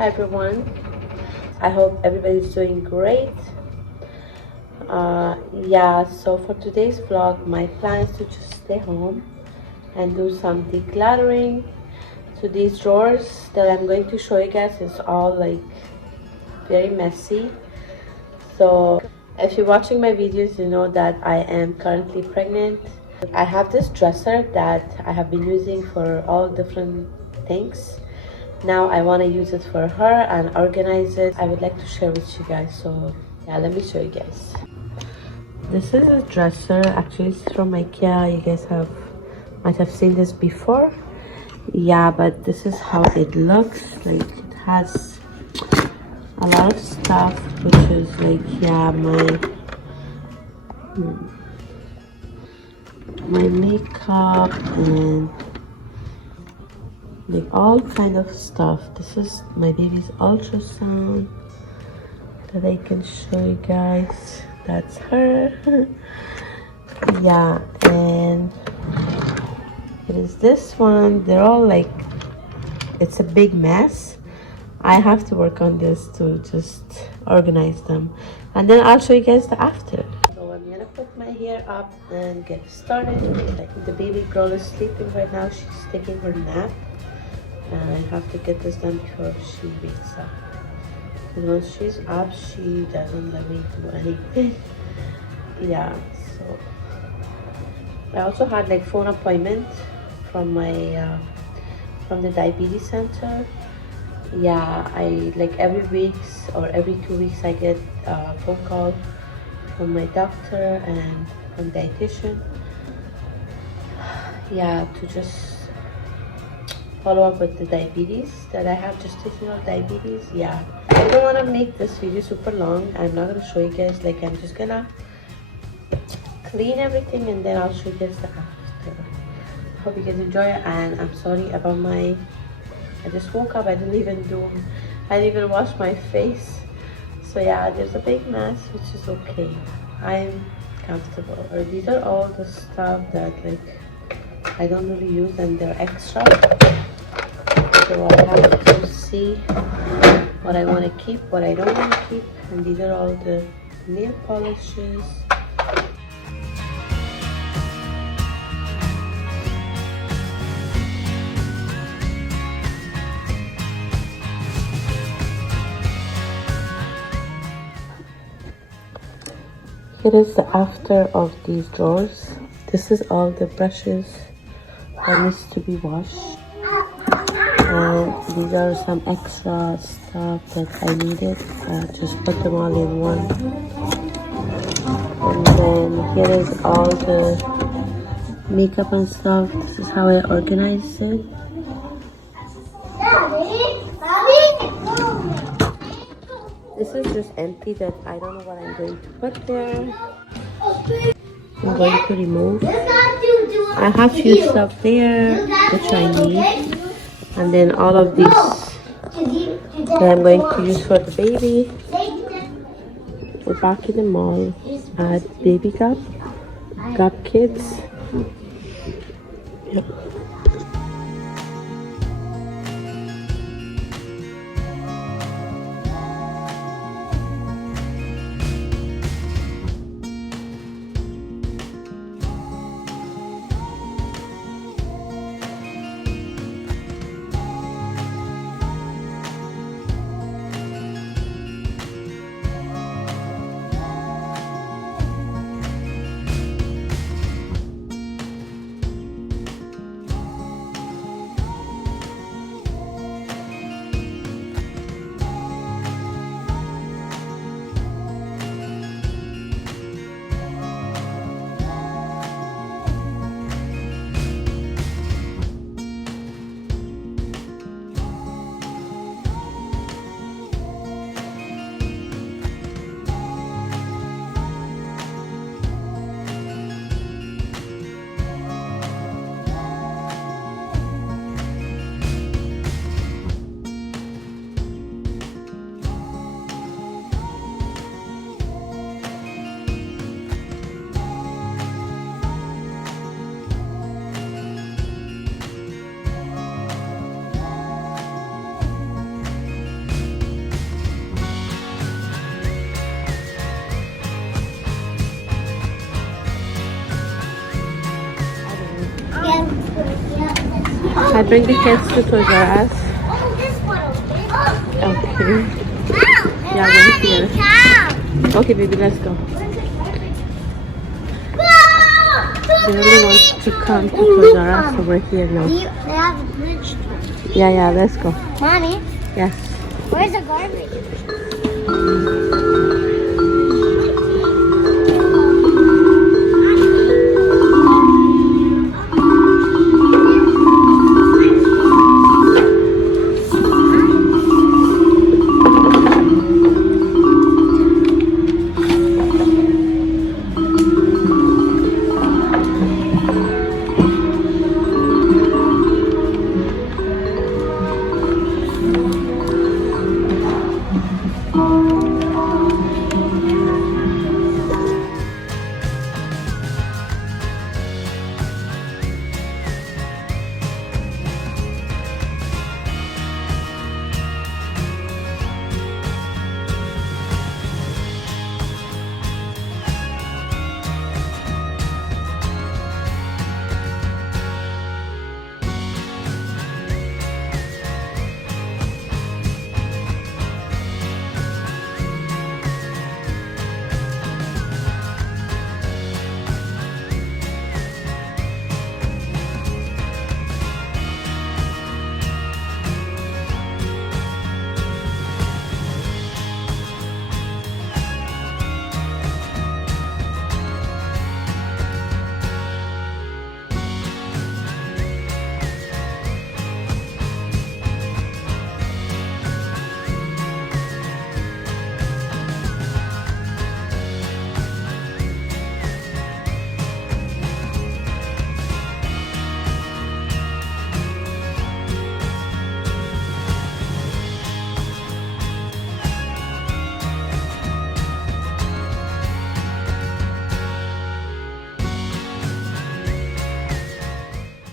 Hi everyone, I hope everybody's doing great. Yeah, so for today's vlog, my plan is to just stay home and do some decluttering. So these drawers that I'm going to show you guys is all like very messy. So if you're watching my videos, you know that I am currently pregnant. I have this dresser that I have been using for all different things. Now I want to use it for her and organize it. I would like to share with you guys. So yeah, let me show you guys. This is a dresser. Actually, it's from IKEA. You guys might have seen this before. Yeah, but this is how it looks. Like it has a lot of stuff, which is like, yeah, my makeup and like all kind of stuff. This is my baby's ultrasound that I can show you guys. That's her. Yeah, and it is this one. They're all like, it's a big mess. I have to work on this to just organize them, and then I'll show you guys the after. So I'm gonna put my hair up and get started. Like, the baby girl is sleeping right now. She's taking her nap, and I have to get this done before she wakes up. And once she's up, she doesn't let me do anything. Yeah, so I also had like phone appointment from my from the diabetes center. Yeah, I like every week or every 2 weeks I get a phone call from my doctor and from dietitian. Yeah, to just follow up with the diabetes that I have, gestational diabetes. Yeah, I don't want to make this video super long. I'm not going to show you guys. Like, I'm just gonna clean everything and then I'll show you guys the after. Hope you guys enjoy it, and I'm sorry about I just woke up. I didn't even wash my face. So yeah, there's a big mess, which is okay. I'm comfortable. These are all the stuff that like I don't really use and they're extra. So I have to see what I want to keep, what I don't want to keep. And these are all the nail polishes. Here is the after of these drawers. This is all the brushes that needs to be washed. And these are some extra stuff that I needed. Just put them all in one. And then here is all the makeup and stuff. This is how I organize it. This is just empty that I don't know what I'm going to put there. I'm going to remove. I have few stuff there which I need. And then all of these that I'm going to use for the baby. We're back in the mall at Baby Gap Kids. Yep. I bring the kids to Toys R Us. Oh, this one, okay? Okay. Ow! Yeah, we're here. Cow! Okay, baby, let's go. No! They really want to come to Toys R Us, so we're here now. They have a bridge. Yeah, let's go. Mommy, Yes. where's the garbage?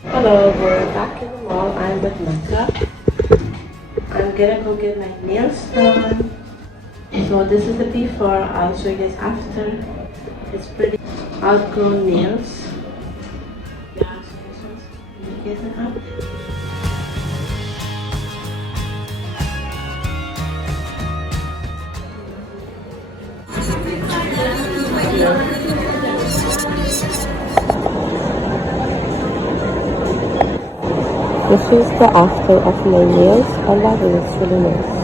Hello, we're back in the mall. I'm with Mecca. I'm gonna go get my nails done. So this is the before. I'll show you guys after. It's pretty outgrown nails. Yeah, so this one's you guys an update. This is the after of my nails. I love it, it's really nice.